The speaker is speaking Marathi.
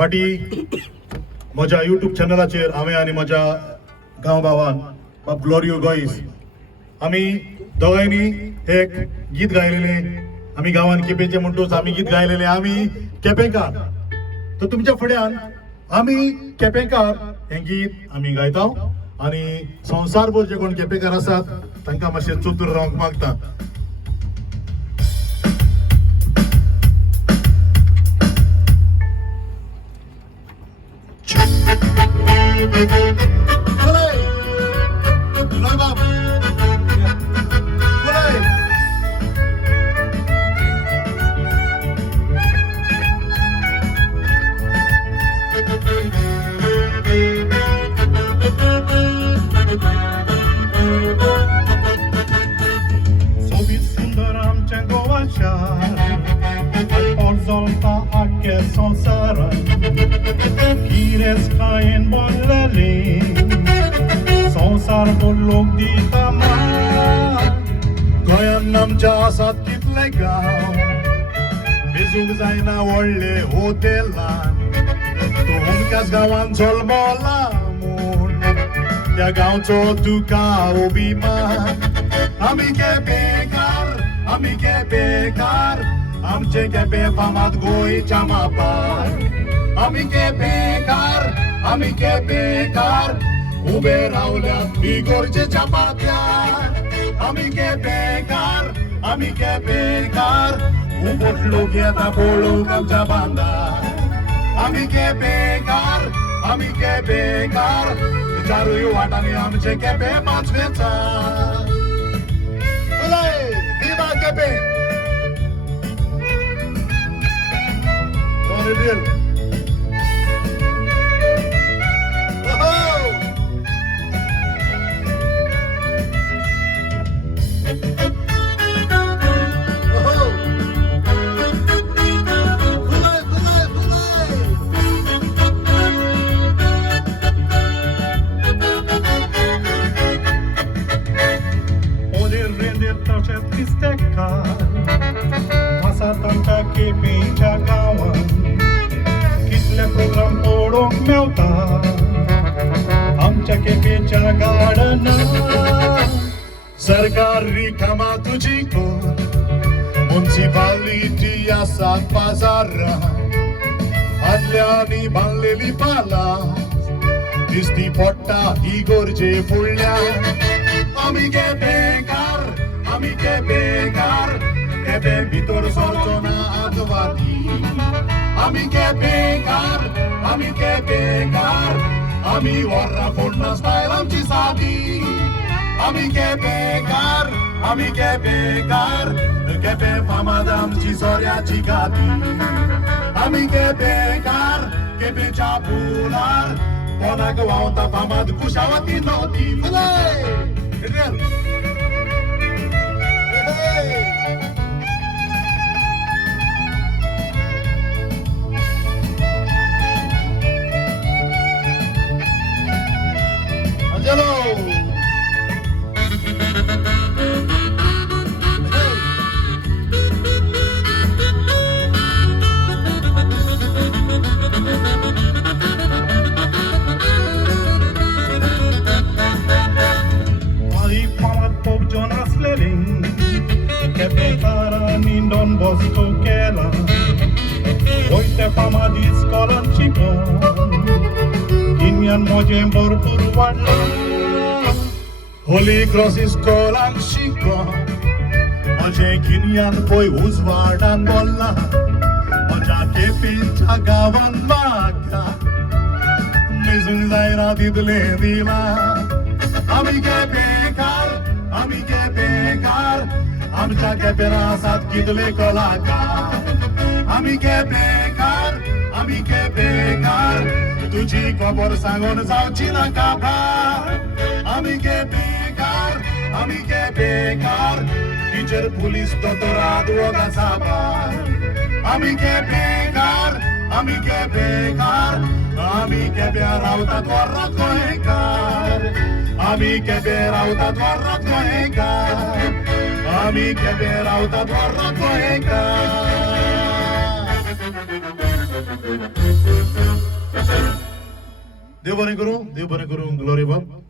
फाटी म्हज्या यूट्यूब चॅनलाचेर हांवें आनी म्हज्या गांव भावान बाब ग्लोरियो गोईस आमी दोगांयनी एक गीत गायलेलें. आमी गांवान केपेंचे म्हणटूच आमी गीत गायलेलें आमी केपेंकार. तर तुमच्या फुड्यान आमी केपेंकार हें गीत आमी गायता आनी संवसारभर जे कोण केपेंकार आसात तांकां मातशें चतूर रावंक मागता. Kain bonleling संसार लोक दिता मान. गोंयान आमच्या आसात कितले गांव बेजूक जायना व्हडले हॉटेलान. तूं हुमक्याच गांवान जल्मला म्हूण त्या गांवचो तुका अभिमान. आमी केपेंकार आमचे केपें फामाद गोंयच्या मापार. आमी केपेंकार उबे रावल्यात बिगोरचेच्या पात्यार. आमी केपेंकार उबोट लोक येता पळोवंक आमच्या बांदार. आमी केपेंकार चारूय वाटांनी आमचे केपें पांचवेचार. विवा केपें. तांकां केपेंच्या गांवान कितले प्रोग्राम पळोवंक मेवता आमच्या केपेंच्या गार्डनान. सरकार रिकामा तुजी कोर म्युनिसिपालिटी आसात बाजारान. आदल्यांनी बांदलेली पालां दिसती पडटा ही गोरजे फुडल्यान. आमी केपेंकार केपें भितर सरचो ना आदवादी. आमी केपेंकार आमी वर्रां फोडना स्टायल आमची सादी. आमी केपेंकार केपें फामाद आमची सोऱ्याची गादी. आमी केपेंकार केपेंच्या पुलार कोणाक व्हांवता फामाद कुशावती नदी. Kepeńkarami Don Bosco केला. वयते फामाद इस्कॉलान शिकोन गिन्यान मोजें भरपूर वाडलां. होली क्रॉस इस्कॉलान शिकोन म्हजें गिन्यान पळय उजवाडान बोल्लां. म्हज्या केपेंच्या गांवान म्हाका मेजूंक जायना तितलें दिलां. आमी केपेंकार आमच्या केपें आसात कितले कलाकार. आमी केपेंकार तुजी खबर सांगून जावची ना काबार. आमी केपेंकार टिचर पुलीस दोतोराद वोगा साबार. आमी केपेंकार आमी केप्यां रावतात वर्रात गोंयकार. आमी केपें रावतात वर्रात गोंयकार. आमी केपें रावतात वर्रात गोंयकार. देव बरें करूं ग्लोरी बाब